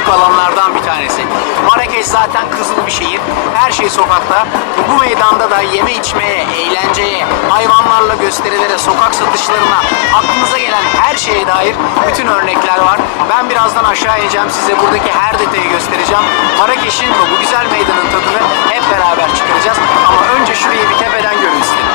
büyük alanlardan bir tanesi. Marrakeş zaten kızıl bir şehir. Her şey sokakta. Bu meydanda da yeme içmeye, eğlenceye, hayvanlarla gösterilere, sokak satışlarına, aklınıza gelen her şeye dair bütün örnekler var. Ben birazdan aşağı ineceğim. Size buradaki her detayı göstereceğim. Marrakeş'in bu güzel meydanın tadını hep beraber çıkaracağız. Ama önce şurayı bir tepeden görün istedim.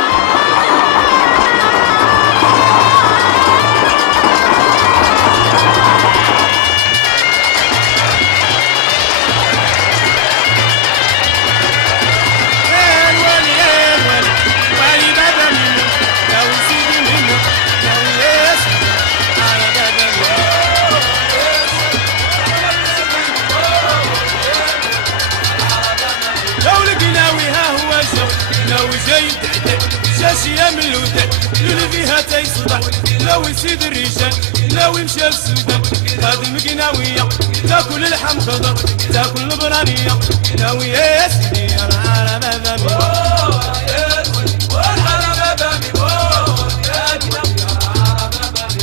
لو يسيد الرجال لو يمشى السودان. هذه المقناوية تاكل اللحم خضر تاكل البرانية ناوي يا سيدي أنا على بابا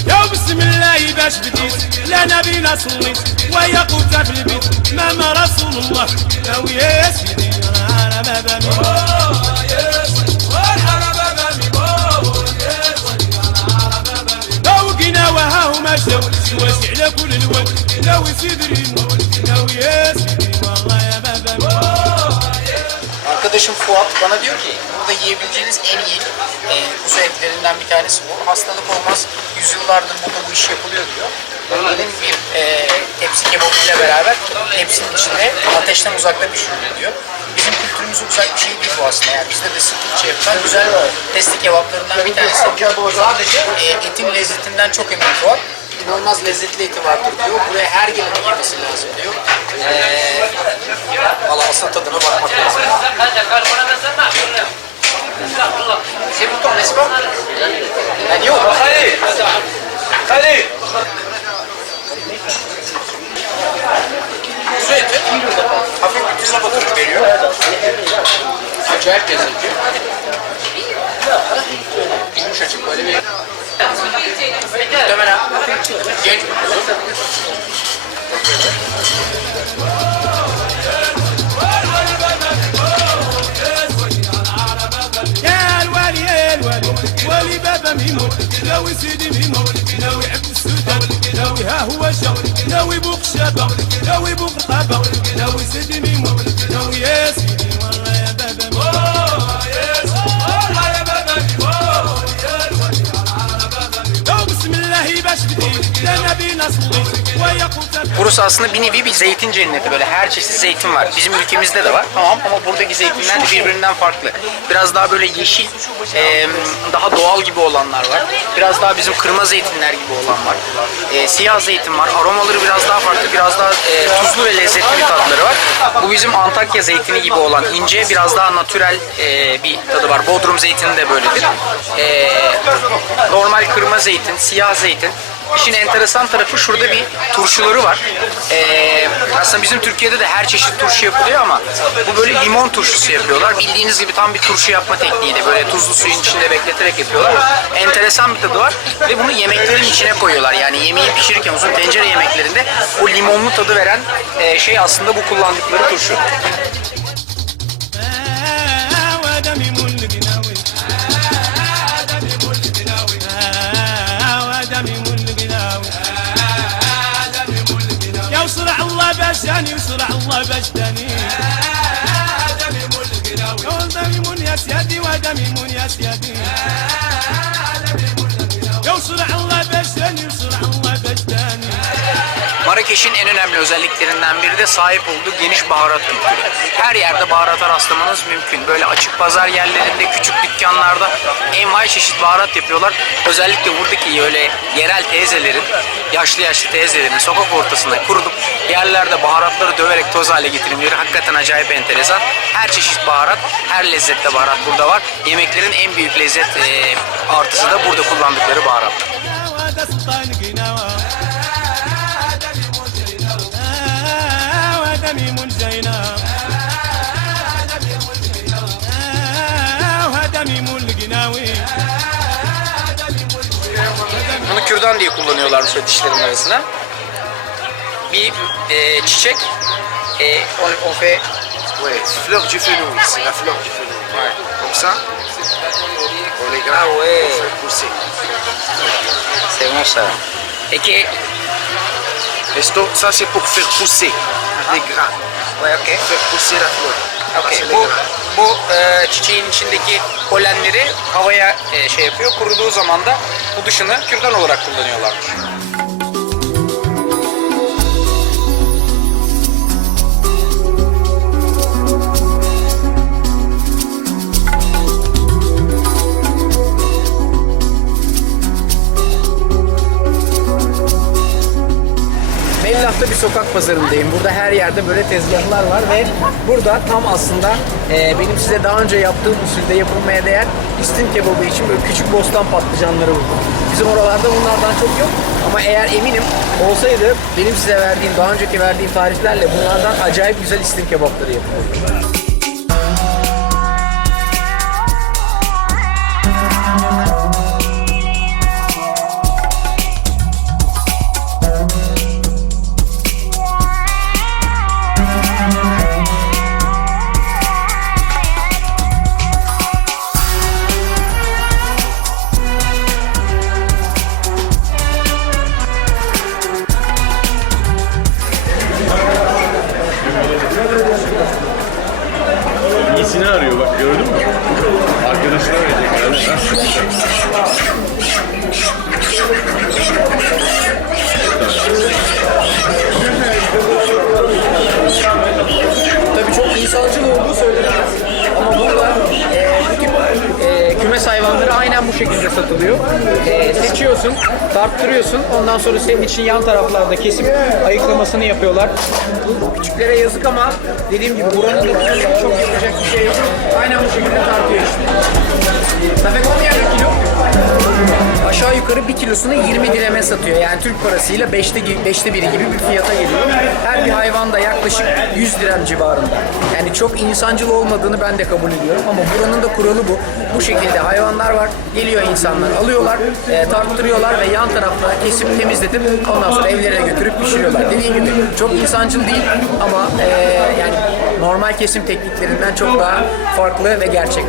يا بسم الله باش بديت لا نبينا صليت ويا قوتا في البيت ماما رسول الله. ناوي يا سيدي أنا على بابا واسع على كل الواد ناوي سيدري ناوي يا سيدي والله يا بابا Arkadaşım Fuat bana diyor ki burada yiyebileceğiniz en iyi e, kuzu etlerinden bir tanesi bu. Hastalık olmaz. Yüzyıllardır burada bu iş yapılıyor diyor. Elin bir e, tepsi kebabı ile beraber tepsinin içinde ateşten uzakta pişiriliyor diyor. Bizim kültürümüze uzak bir şey değil bu aslında. Yani bizde de sıklıkça yapılan güzel testi kebaplarından bir tanesi. Sadece e, etin lezzetinden çok emin Fuat. İnanılmaz lezzetli eti vardır diyor. Buraya her gelenin yemesi lazım diyor. Ee, Valla aslında tadına bakmak lazım. Pour toi, n'est-ce pas Agneau Allez Allez Kuzu eti hafif bir pizza batırı veriyor. Acayip lezzetli. Yumuşacık böyle bir... يا الوالي يا الوالي والي بابا ميمون ناوي سيدي ميمون ناوي عبد السودان ناوي ها هو شا ناوي بوق شابا ناوي بوق رقابة ناوي سيدي ميمون Burası aslında bir nevi bir zeytin cenneti böyle her çeşit zeytin var. Bizim ülkemizde de var tamam ama buradaki zeytinler de birbirinden farklı. Biraz daha böyle yeşil, e, daha doğal gibi olanlar var. Biraz daha bizim kırma zeytinler gibi olan var. E, siyah zeytin var. Aromaları biraz daha farklı, biraz daha e, tuzlu ve lezzetli bir tatları var. Bu bizim Antakya zeytini gibi olan ince, biraz daha natürel e, bir tadı var. Bodrum zeytini de böyledir. E, normal kırma zeytin, siyah zeytin, İşin enteresan tarafı şurada bir turşuları var. Ee, aslında bizim Türkiye'de de her çeşit turşu yapılıyor ama bu böyle limon turşusu yapıyorlar. Bildiğiniz gibi tam bir turşu yapma tekniğiyle böyle tuzlu suyun içinde bekleterek yapıyorlar. Enteresan bir tadı var ve bunu yemeklerin içine koyuyorlar. Yani yemeği pişirirken uzun tencere yemeklerinde o limonlu tadı veren e, şey aslında bu kullandıkları turşu. يطلع الله بجدني. دمي مول القلاوي دمي من يا سيدي ودمي مول يا سيدي يا وصلع الله بجدني وصلع الله Marrakeş'in en önemli özelliklerinden biri de sahip olduğu geniş baharat kültürü. Her yerde baharata rastlamanız mümkün. Böyle açık pazar yerlerinde, küçük dükkanlarda envai çeşit baharat yapıyorlar. Özellikle buradaki öyle yerel teyzelerin, yaşlı yaşlı teyzelerin sokak ortasında kurulup yerlerde baharatları döverek toz hale getirimleri hakikaten acayip enteresan. Her çeşit baharat, her lezzette baharat burada var. Yemeklerin en büyük lezzet e, artısı da burada kullandıkları baharat. وهذا سلطان قناوة آه، وهذا ميمون زينة آه، وهذا ميمون القناوي Bunu Kürt kürdan diye kullanıyorlarmış böyle dişlerin arasına. Bir e, çiçek. E, on, on fait Ouais, fleur du fenouil, c'est la fleur du fenouil. Ouais. Comme ça, on les gratte, Ah ouais. on fait pousser. c'est bon ça. Et que Esto, ça c'est pour faire pousser les grains, Ouais, ok. faire pousser la fleur. Okay. Bu, bu e, çiçeğin içindeki polenleri havaya e, şey yapıyor. Kuruduğu zaman da bu dışını kürdan olarak kullanıyorlarmış. Mellah'ta bir sokak pazarındayım. Burada her yerde böyle tezgahlar var ve burada tam aslında e, benim size daha önce yaptığım usulde yapılmaya değer istim kebabı için böyle küçük bostan patlıcanları buldum. Bizim oralarda bunlardan çok yok ama eğer eminim olsaydı benim size verdiğim, daha önceki verdiğim tariflerle bunlardan acayip güzel istim kebapları yapılırdı. İyisini arıyor bak gördün mü? Arkadaşına verecek herhalde. Tabii çok insancıl olduğu söylenemez. Kümes hayvanları aynen bu şekilde satılıyor. E, seçiyorsun, tarttırıyorsun. Ondan sonra senin için yan taraflarda kesip ayıklamasını yapıyorlar. Küçüklere yazık ama dediğim gibi buranın da çok yapacak bir şey yok. Aynen bu şekilde tartıyor işte. Ça fait kilo? Aşağı yukarı bir kilosunu 20 direme satıyor. Yani Türk parasıyla beşte, gi- beşte biri gibi bir fiyata geliyor. Her bir hayvan da yaklaşık 100 direm civarında. Yani çok insancıl olmadığını ben de kabul ediyorum ama buranın da kuralı bu. Bu şekilde hayvanlar var. Geliyor insanlar alıyorlar, e, tarttırıyorlar ve yan tarafta kesip temizletip ondan sonra evlerine götürüp pişiriyorlar. Dediğim gibi çok insancıl değil ama e, yani normal kesim tekniklerinden çok daha farklı ve gerçek.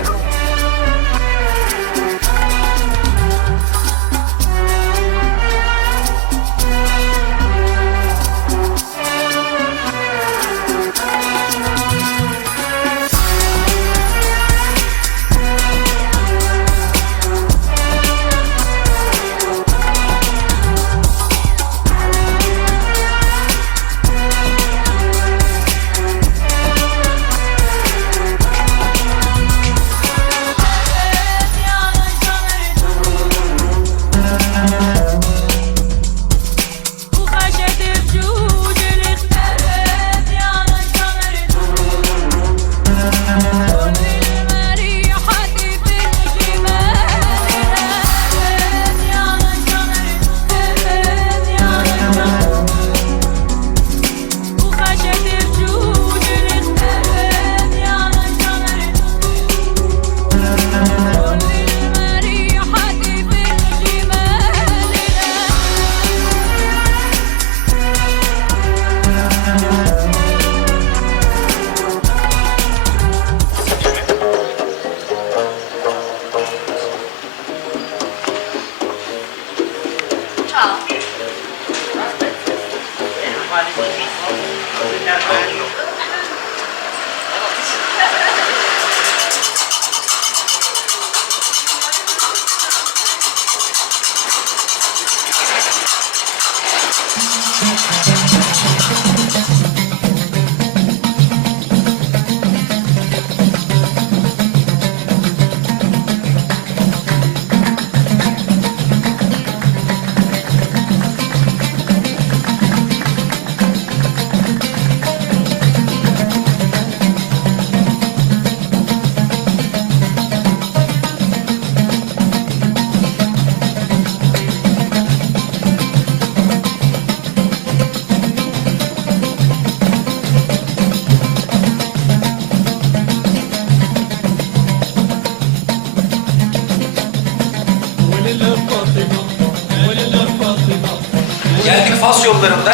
Yollarında.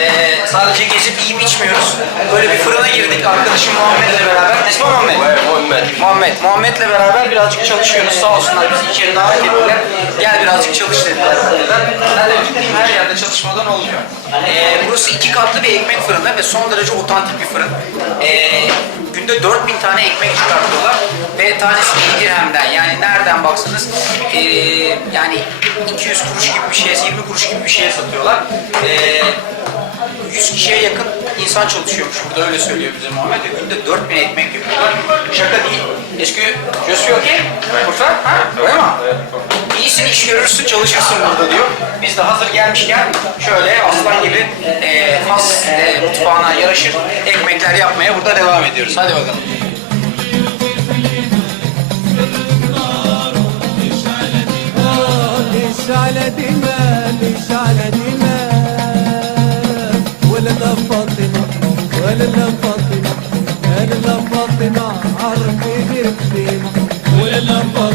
Ee, sadece gezip yiyip içmiyoruz. Böyle bir fırına girdik arkadaşım Muhammed'le beraber. İsmi Muhammed. Muhammed. Muhammed. Muhammed'le beraber birazcık çalışıyoruz. Sağ olsunlar bizi içeri davet ettiler. Gel birazcık çalış dediler. Ben de her yerde çalışmadan olmuyor. Ee, burası iki katlı bir ekmek fırını ve son derece otantik bir fırın. Ee, günde 4000 tane ekmek çıkartıyorlar ve tanesi 1 dirhemden yani nereden baksanız ee, yani 200 kuruş gibi bir şeye 20 kuruş gibi bir şeye satıyorlar. Ee, 100 kişiye yakın insan çalışıyormuş burada öyle söylüyor bize Muhammed. Ve Günde 4000 ekmek yapıyorlar. Şaka değil. Est-ce que je suis ok pour ça? Ha? Öyle mi? İyisin iş görürsün çalışırsın burada diyor. Biz de hazır gelmişken şöyle aslan gibi e, Fas e, mutfağına yaraşır ekmekler yapmaya burada devam ediyoruz. Hadi bakalım. ليش على دماء ليش على دماء هلا فاطمة ولا فاطمة هلا فاطمة عرفي بسيمة ولا فاطمة.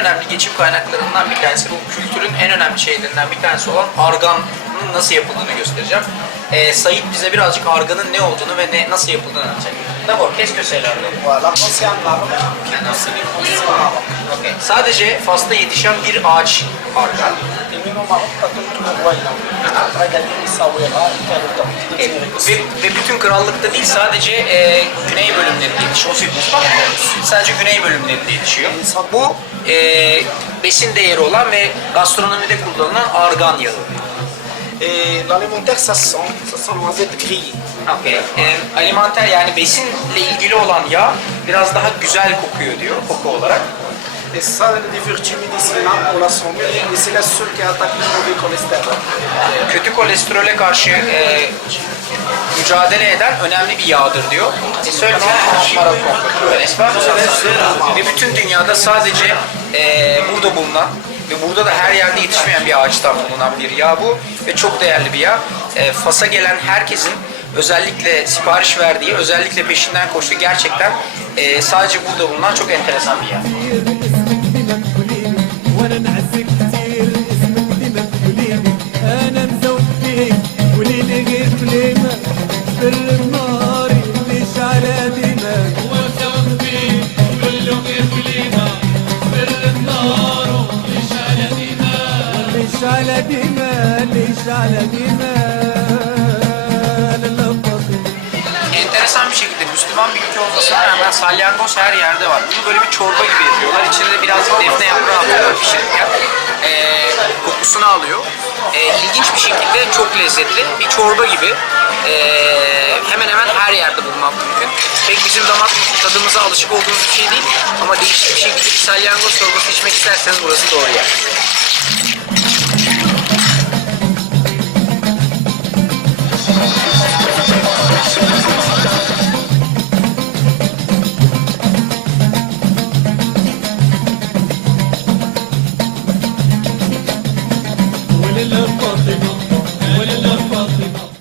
Önemli geçim kaynaklarından bir tanesi, bu kültürün en önemli şeylerinden bir tanesi olan arganın nasıl yapıldığını göstereceğim. Ee, Said bize birazcık arganın ne olduğunu ve ne, nasıl yapıldığını anlatacak. L'arbre, Nasıl bir Okay. Sadece Fas'ta yetişen bir ağaç argan ve, bütün krallıkta değil sadece e, güney bölümlerinde yetişiyor. Sadece güney bölümlerinde yetişiyor. Bu e, besin değeri olan ve gastronomide kullanılan argan yağı. E, alimenter ça sent noisette grillée. Okay. E, alimenter yani besinle ilgili olan yağ biraz daha güzel kokuyor diyor koku olarak. Et ça des vertus médicinales pour la santé et c'est la seule qui attaque le mauvais cholestérol. kötü kolesterole karşı e, mücadele eden önemli bir yağdır diyor. E, söyle Ve bütün dünyada sadece e, burada bulunan ve burada da her yerde yetişmeyen bir ağaçtan bulunan bir yağ bu ve çok değerli bir yağ. E, Fas'a gelen herkesin özellikle sipariş verdiği, özellikle peşinden koştuğu gerçekten e, sadece burada bulunan çok enteresan bir yağ. على دماء ليش على دماء للفاطمة enteresan bir şekilde Müslüman bir ülke olmasına rağmen salyangoz her yerde var. Bunu böyle bir çorba gibi yapıyorlar. İçine de birazcık defne yaprağı atıyorlar pişirirken. Ee, kokusunu alıyor. Ee, ilginç bir şekilde çok lezzetli. Bir çorba gibi. Ee, hemen hemen her yerde bulmak mümkün. Pek bizim damak tadımıza alışık olduğumuz bir şey değil. Ama değişik bir şekilde bir salyangoz çorbası içmek isterseniz burası doğru yer.